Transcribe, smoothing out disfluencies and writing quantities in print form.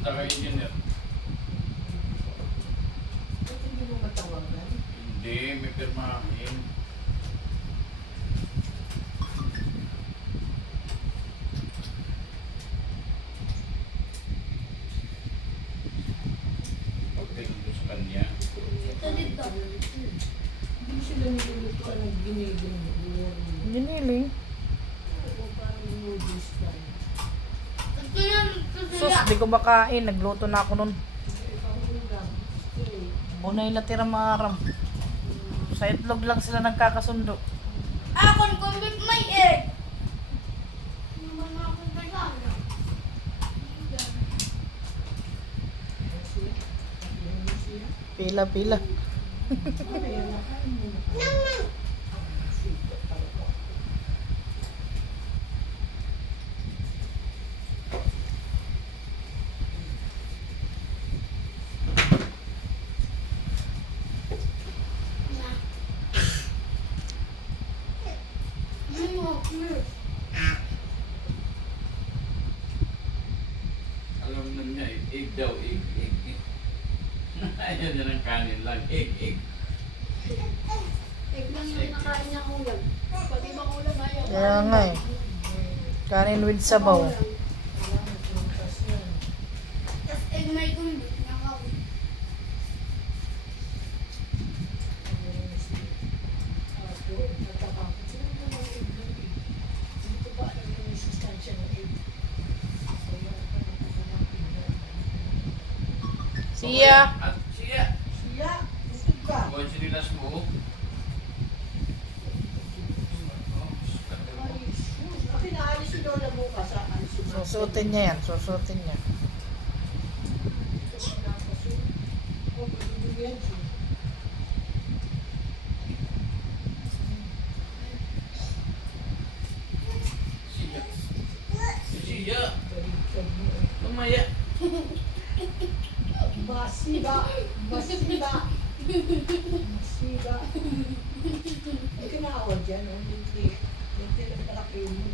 Punta kay engineer. Ba't hindi mo matawagan? Hindi, may pirmahin. Pagdating ko sa kanya. Ito dito. Hindi sila niluluto ka ng giniling. Giniling. Oo, parang noodles ka. Ito yan. Ito Sus, sila. di ko makain. Nagluto na ako nun. Ikaw ulam. Okay. Bunay na tira maaram. Sa itlog lang sila nagkakasundo. Ako kung with my egg. Naman ako kasama. Pila-pila. Alam na niya, egg daw, egg. Ayaw niya ng kanin lang, egg. Egg lang yung nakain niya ulam. Pati bang ulam ayaw. Kaya nga eh. Kanin with sabaw. Tapos egg may gumbit. Nakawin. Siya. At siya. Siya, busog ka. Buwan sinilas mo. Ay, sus. Akin naalis si Lola bukas. Aalis si Mama. Susutin niya yan. Susutin niya. Oh, bibigyan siya. Siya. Siya. Baliktad mo eh. Tumaya. Masiba. Masiba. Masiba. May kinakawa dyan, oh. Hindi lang palaki mo.